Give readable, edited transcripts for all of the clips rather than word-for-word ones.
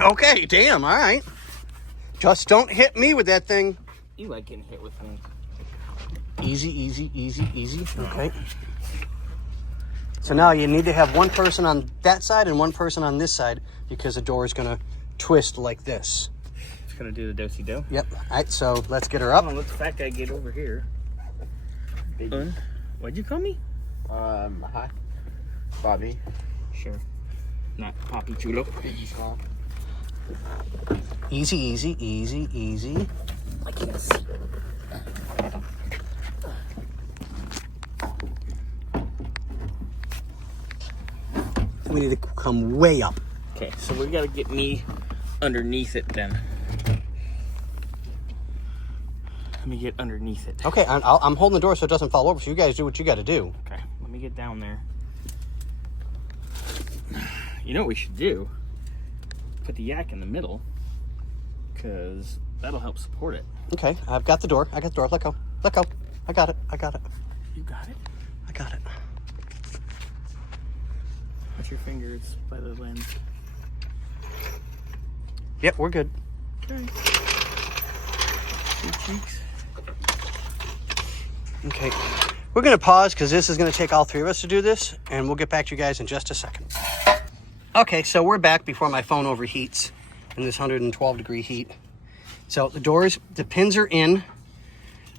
Okay, damn, all right. Just don't hit me with that thing. You like getting hit with me. Easy, easy, easy, easy. Okay. So now you need to have one person on that side and one person on this side because the door is going to twist like this. It's going to do the do-si-do? Yep. All right, so let's get her up. Come on, let the fat guy get over here. What'd you call me? Hi. Bobby. Sure. Not Papi Chulo. Easy, easy, easy, easy. I can't see. We need to come way up. Okay, so we got to get me underneath it then. Let me get underneath it. Okay, I'm holding the door so it doesn't fall over, so you guys do what you got to do. Okay, let me get down there. You know what we should do? Put the yak in the middle, because that'll help support it. Okay, I've got the door. I got the door. Let go. Let go. I got it. I got it. You got it? I got it. Put your fingers by the lens. Yep, we're good. Okay. Two cheeks. Okay, we're going to pause because this is going to take all three of us to do this, and we'll get back to you guys in just a second. Okay, so we're back before my phone overheats in this 112-degree heat. So the doors, the pins are in.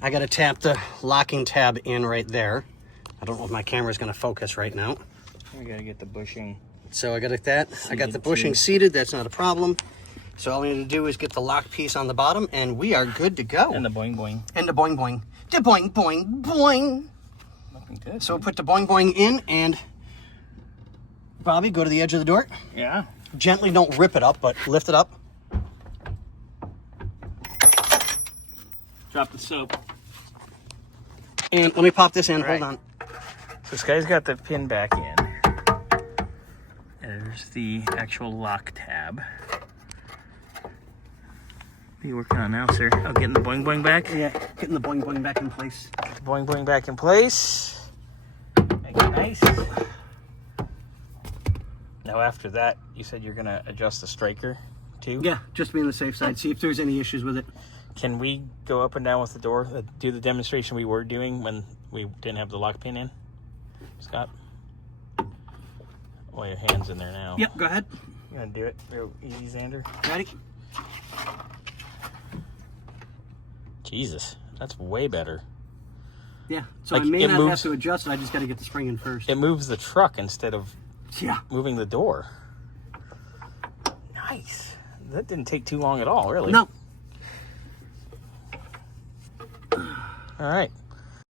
I got to tap the locking tab in right there. I don't know if my camera is going to focus right now. We got to get the bushing. So I got that. I got the Seated bushing too. seated. That's not a problem. So all we need to do is get the lock piece on the bottom, and we are good to go. And the boing boing. And the boing boing. The boing boing boing. Looking good. So we'll put the boing boing in, and Bobby, go to the edge of the door. Yeah. Gently, don't rip it up, but lift it up. Drop the soap. And let me pop this in. Right. Hold on. So this guy's got the pin back in. There's the actual lock tab. What are you working on now, sir? Oh, getting the boing boing back? Yeah, getting the boing boing back in place. Get the boing boing back in place. Make it nice. Now after that, you said you're gonna adjust the striker too? Yeah, just be on the safe side. See if there's any issues with it. Can we go up and down with the door, do the demonstration we were doing when we didn't have the lock pin in? Scott? Well, your hand's in there now. Yep, go ahead. You gonna do it real easy, Xander? Ready? Jesus, that's way better. Yeah, so Like, I may it not moves- have to adjust it. I just got to get the spring in first. It moves the truck instead of Yeah. moving the door. Nice. That didn't take too long at all, really. No. All right.